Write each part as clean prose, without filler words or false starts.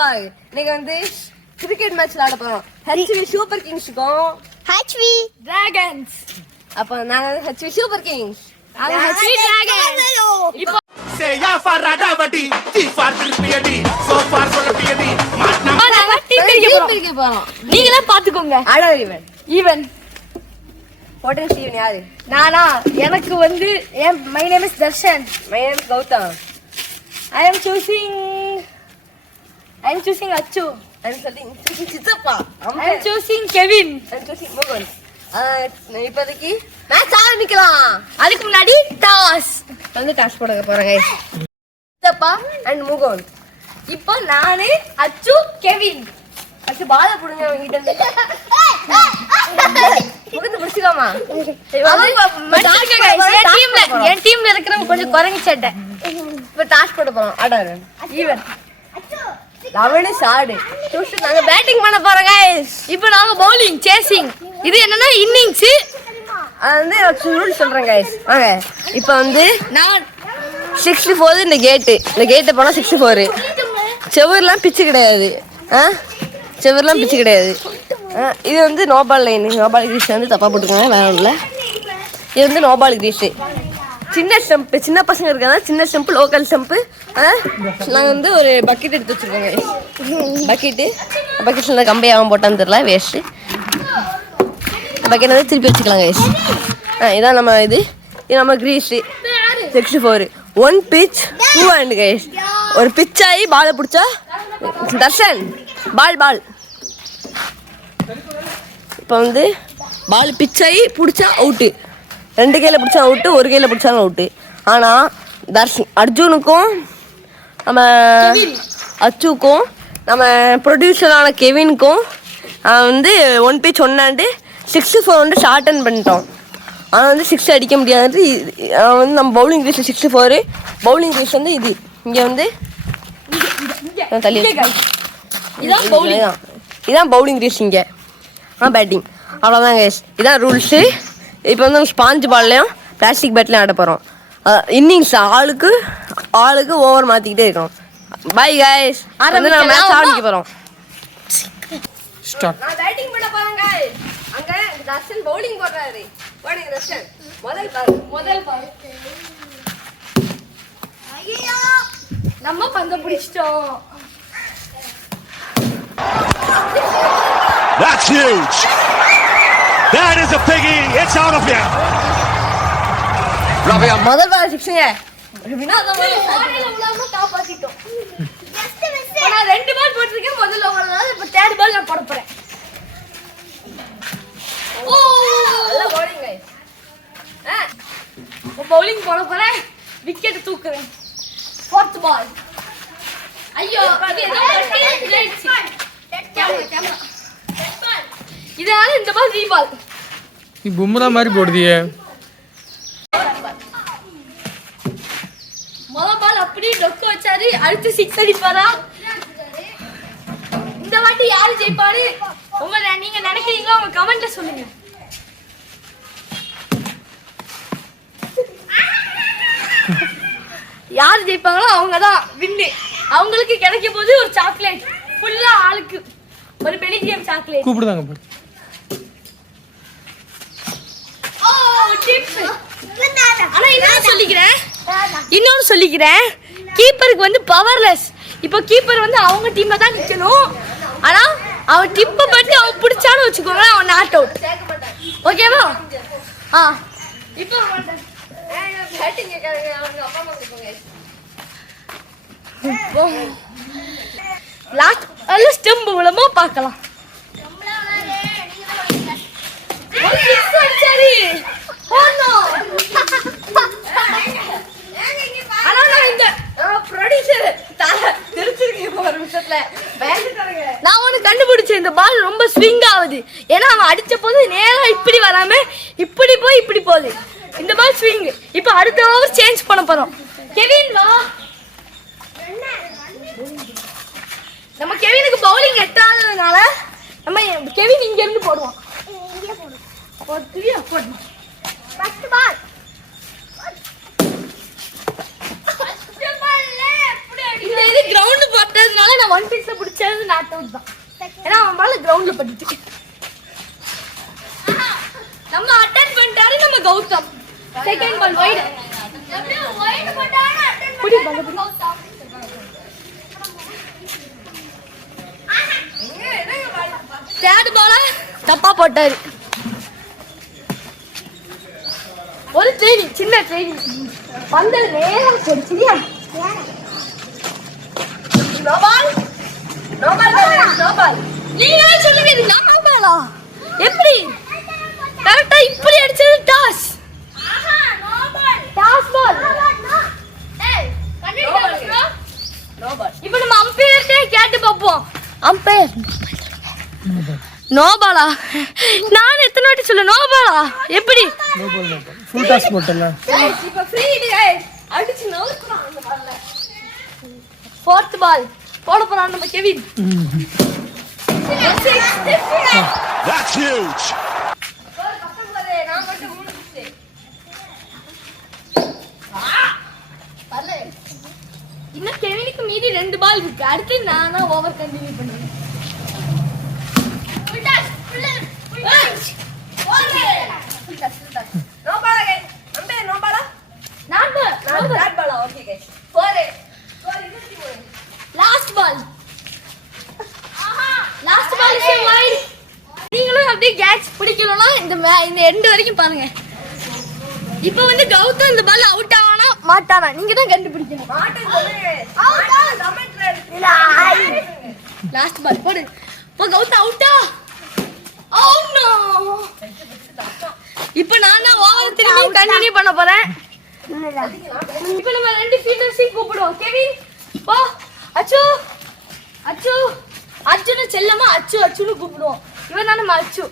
பாய் இன்னைக்கு வந்து cricket match விளையாட போறோம். ஹெச்வி சூப்பர் கிங்ஸ்க்கும் ஹெச்வி டிராகன்ஸ். அப்ப நாங்க ஹெச்வி சூப்பர் கிங்ஸ், நாங்க ஹெச்வி டிராகன்ஸ். இப்போ சேயா ஃபராடாவடி டி ஃபார் திருப்பியடி சோ ஃபார் சொல்லட்டியடி மாட்னா நாங்க டீம் பிரிக்க போறோம். நீங்களே பாத்துக்கோங்க. ஆடவர் ஈவன் போட்டன் ஸ்டீவன் யாரு? நானா? எனக்கு வந்து my name is Darshan. My name is Gautam. I am choosing Achu. I'm choosing சித்தப்பா. I am choosing Kevin. I'm choosing மோகன். இப்போதைக்கு மேட்ச் ஆரம்பிக்கலாம். அதுக்கு முன்னாடி டாஸ் வந்து டாஸ் போட போறேன் गाइस. சித்தப்பா அண்ட் மோகன். இப்போ நானு அச்சு கெவின். அச்சு பால புடுங்க அவங்க கிட்ட இருந்து. முகத்தை புடிச்சுக்காமா. என் டீம்ல இருக்கிறவங்க கொஞ்சம் குரங்கு சட்டை. இப்ப டாஸ் போட போறோம். ஆடாரு ஈவன் லவனு ஷாட் சூஸ் நாங்க பேட்டிங் பண்ண போறோம் गाइस. இப்போ நாங்க பவுலிங் சேசிங். இது என்னன்னா இன்னிங்ஸ். அது வந்து ரூல் சொல்றேன் गाइस. வாங்க இப்போ வந்து நான் 64 இந்த கேட் போனா 64. செவர்லாம் பிச்சு கிடையாது. செவர்லாம் பிச்சு கிடையாது. இது வந்து நோபால் லைன். நோபால் கிரீஸ் வந்து தப்பா போட்டுருக்காங்க, வேற ஒன்றும். இது வந்து நோபால் கிரீஸ். சின்ன ஸ்டம்ப், சின்ன பசங்க இருக்காங்க, சின்ன ஸ்டம்ப், லோக்கல் ஸ்டம்ப். நாங்கள் வந்து ஒரு பக்கெட் எடுத்து வச்சிருக்கோங்க. பக்கெட்டில் கம்பையாகவும் போட்டான்னு தெரியல, வேஸ்ட்டு. பக்கெட் வந்து திருப்பி வச்சுக்கலாம் கைஸ். இதான் நம்ம இது நம்ம கிரீஸு 64. 1 pitch 2 hand guys. ஒரு பிச் ஆகி பாலை பிடிச்சா தர்ஷன் பால். இப்போ வந்து பால் பிச் ஆகி பிடிச்சா அவுட்டு. 2 கையில் பிடிச்சா அவுட்டு, 1 கையில் பிடிச்சாலும் அவுட்டு. ஆனால் அர்ஜுனுக்கும் நம்ம அச்சுக்கும் நம்ம ப்ரொடியூசரான கெவினுக்கும் வந்து 1 pitch 1 hand 64 வந்து ஷார்ட் அண்ட் பண்ணிட்டோம். ஆனால் வந்து 6 அடிக்க முடியாது. வந்து நம்ம பவுலிங் கிரீஸ் 64. பவுலிங் கிரீஸ் வந்து இது இங்கே வந்து தள்ளி இதான் பவுலிங் கிரீஸ். இங்கே பேட்டிங். அவ்வளோதான் கைஸ், இதான் ரூல்ஸு. இப்போ வந்து ஸ்பாஞ்ச் பால்லையும் பிளாஸ்டிக் பேட்லையும் ஆட போகிறோம். இன்னிங்ஸ் ஆளுக்கு ஓவர் மாற்றிக்கிட்டே இருக்கோம். பாய் கைஸ், வந்து நான் மேட்ச் ஆரம்பிக்க போகிறோம். நான் பேட்டிங் பண்ண போறேன் गाइस. அங்க தர்ஷன் பவுலிங் போடுறாரு. போடுங்க தர்ஷன். முதல் பால். ஐயோ நம்ம பந்த பிடிச்சிட்டோம். That's huge. That is a piggy. It's out of here. முதல் பால் 6ங்க. ஓடல உலாம காப்பாத்திட்டோம். Just miss. நான் 2 பால் போட்டுருக்கேன் முதல்ல ஓடனால. இப்போ 3rd பால் நான் போட போறேன். ஓ நல்ல பவுலிங் गाइस. பவுலிங் போட போறேன். விக்கெட் தூக்குறேன். 4th பால். ஐயோ இது ஏதோ பண்ணிடுச்சு. கேமரா இதனால இந்த பால் ரீபால். நீ பும்ரா மாதிரி போடுதியே. முதல் பால் அப்படியே டொக்கு வச்சாரு. அடுத்து 6 அடிப்பாரா? இந்த வாட்டி யாரு ஜெயிப்பாரு நீங்க நினைக்கிறீங்களோ உங்க கமெண்ட்ல சொல்லுங்க. யார் ஜெயிப்பாங்களோ அவங்க தான் வின்னு. அவங்களுக்கு கிடைக்க போது ஒரு சாக்லேட் ஃபுல்லா ஆளுக்கு ஒரு பெலிஜியம் சாக்லேட் கூப்பிடுதாங்க பாரு. ஓ டிப்ஸ். ஆனா இன்னொன்னு சொல்லிக்கிறேன் கீப்பருக்கு வந்து பவர்லெஸ். இப்போ கீப்பர் வந்து அவங்க டீம்ல தான் நிக்கணும். ஆனா அவன் டிப்பை பத்தி அவன் பிடிச்சான்னு வச்சுக்கோங்க, அவன் நாட் அவுட். ஓகேவா? இப்போ பேட்டிங் கேக்குறாங்க. அவங்க அப்பா அம்மா கொடுப்பாங்க. லாஸ்ட் அல்ல ஸ்டம்ப் மூலமா பார்க்கலாம். சரி ஓ நோ. ஆனா நான் இந்த ப்ரொடியூசர் திருச்சிருக்கேன் ஒரு நிமிஷத்துல பயந்துட்டாங்க. நான் ஒன்று கண்டுபிடிச்சேன். இந்த பால் ரொம்ப ஸ்விங் ஆகுது. ஏன்னா அவன் அடிச்ச போது நேரா இப்படி வராம இப்படி போய் இப்படி போகுது. இந்த பால் ஸ்விங். இப்போ அடுத்த ஓவர் சேஞ்ச் பண்ண போறோம். கெவின் வா. நம்ம கெவினுக்கு பவுலிங் எட்டாததுனால நம்ம கெவின் இங்க இருந்து போடுவோம். போடுவோம். First ball. இந்த இது கிரவுண்ட் போட்டதுனால நான் ஒன் பீஸ்ல பிடிச்சது நாட் அவுட் தான். ஏன்னா அவன் பால் கிரவுண்ட்ல பட்டுச்சு. நம்ம அட்டெண்ட் பண்ணிட்டாரு நம்ம கௌதம். Second ball wide. அப்படியே வைட் போட்டானே அட்டெண்ட் பண்ணி கௌதம். தேர்ட் பால தப்பா போட்டாரு. ஒரு ட்ரைனிங், சின்ன ட்ரைனிங். பந்து நேரா போடுச்சியா? No ball. No ball. No ball. நீங்க சொல்லுங்க இது நோ பாலா? எப்படி? கரெக்ட்டா இப்படி அடிச்சது டாஸ். ஆஹா நோ பால். Toss ball. ஏய் கண்டிப்பா நோ பால். இப்போ நம்ம அம்பையர்ட்டே கேட்டு பாப்போம். அம்பையர் நோ பாலா? நான் எத்தனை வாட்டி சொல்ல நோ பாலா? எப்படி? No ball. ஃபுல் டாஸ் போட்டல. இப்போ ஃப்ரீ டேய். அடிச்சு நவுக்குறான் அந்த பால்ல. ஃபோர்த் பால் போட போறான் நம்ம கெவின். That's huge. இன்னும் கெவினுக்கு மீதி 2 பால் இருக்கு. அடுத்து நான் தான் ஓவர் கண்டினியூ பண்ணுவேன். No ball guys. Umpire no பாலா? நான் தேர்ட் பாலா? Okay guys. போரே. போரே 23. Last ball. Last ball is wide. நீங்களும் அப்படியே கேட்ச் பிடிக்கலனா இந்த எண்ட் வரைக்கும் பாருங்க. இப்போ வந்து கௌதம் இந்த பால் அவுட் ஆவானா மாட்டானா நீங்க தான் கண்டுபிடிக்கணும். மாட்டே சொல்லுங்க. மாட்டே கமெண்ட்ல இருக்கு. லாஸ்ட் பால் போடு. போ கௌதம் அவுட்டா? Oh no. இப்போ நான் தான் ஓவர் திரும்பி கண்டினியூ பண்ண போறேன். இப்போ நம்ம 2 ஃபீல்டர்ஸையும் கூப்பிடுவோம். கெவின் போ. அச்சு அச்சு அச்சுன்னு செல்லமா அச்சு அச்சுன்னு கூப்பிடுவோம். இவன் தான் நம்ம அச்சு.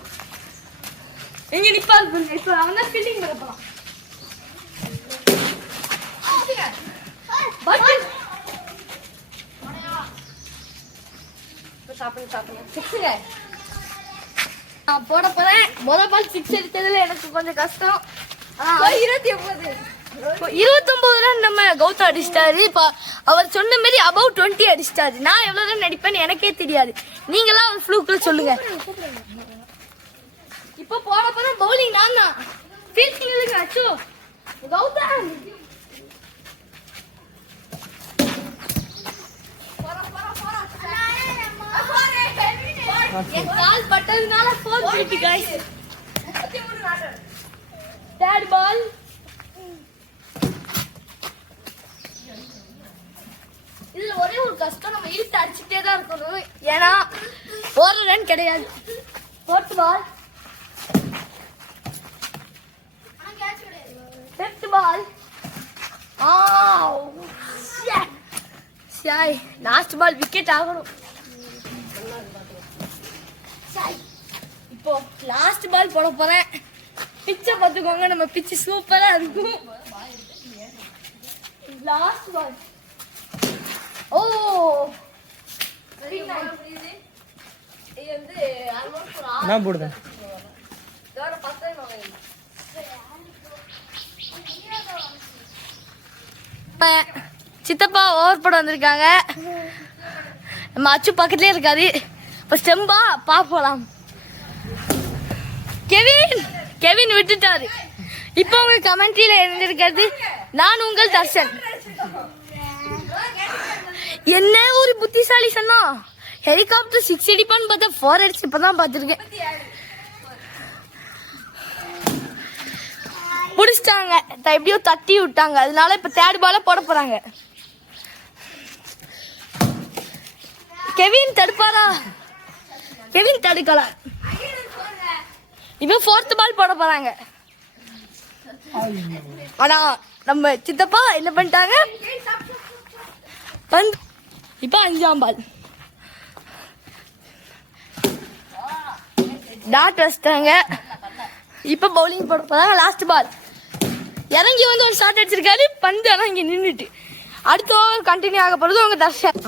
இங்க நிப்பாரு. இப்போ அவன் தான் ஃபீல்டிங் பண்ண போறான். பட்டன் சிக்ஸுங்க. நான் போட போறேன். முதல் பால் 6 எடுத்ததுல எனக்கு கொஞ்சம் கஷ்டம். 29 நம்ம கௌதம் அடிச்சிட்டாரு. இப்போ அவர் சொன்ன மாதிரி அபவ் 20 அடிச்சிட்டாரு. நான் எவ்வளவு தான் நடிப்பேன்னு எனக்கே தெரியாது. நீங்களா ஒரு ஃப்ளூக்ல சொல்லுங்க. இப்போ போட போற பவுலிங் நான் தான். ஃபீல்டிங் இல்லைங்க அச்சு கௌதம். என் கால் பட்டதுனால 4 போயிட்டு गाइस. 33 நாட். தேர்ட் பால். இதுல ஒரே ஒரு கஷ்டம், நம்ம இழுத்து அடிச்சுட்டே தான் இருக்கணும். ஏன்னா ஒரு ரன் கிடையாது. Fourth ball. Fifth ball. Last ball wicket ஆகணும். இப்போ லாஸ்ட் பால் போட போறேன். பிச்சை பார்த்துக்கோங்க. நம்ம பிச்சு சூப்பரா இருக்கும். Last ball. Oh very nice. இது வந்து ஆல்மோஸ்ட் ஒரு நான் போடுறேன். இதோட 10 நோய். சித்தப்பா ஓவர் போட வந்திருக்காங்க. நம்ம அச்சு பக்கத்துலயே இருக்காரு. இப்போ ஸ்டெம்பா பாப்போலாம். கெவின் விட்டுட்டாரு. இப்போ உங்க கமெண்ட்ரியில இருந்திருக்கிறது நான் உங்கள் தர்ஷன். என்ன ஒரு புத்திசாலி சொன்னா ஹெலிகாப்டர் 6 அடிப்பான்னு பார்த்தா 4 அடிச்சு இப்பதான் பார்த்துருக்கேன். பிடிச்சிட்டாங்க. எப்படியோ தட்டி விட்டாங்க. அதனால இப்ப தேர்ட் பால போட போறாங்க. கெவின் தடுப்பாரா? கெவின் தடுக்கல. இப்ப ஃபோர்த் பால் போட போறாங்க. ஆனா நம்ம சித்தப்பா என்ன பண்ணிட்டாங்க? இப்ப 5ஆம் பால் டாட் வச்சிட்டாங்க. இப்ப பவுலிங் போட போறாங்க. Last ball. இறங்கி வந்து ஒரு ஷாட் அடிச்சிருக்காரு. பந்து ஆனா இங்க நின்றுட்டு அடுத்த ஓவர் கண்டினியூ ஆக போறது உங்க தர்ஷன்.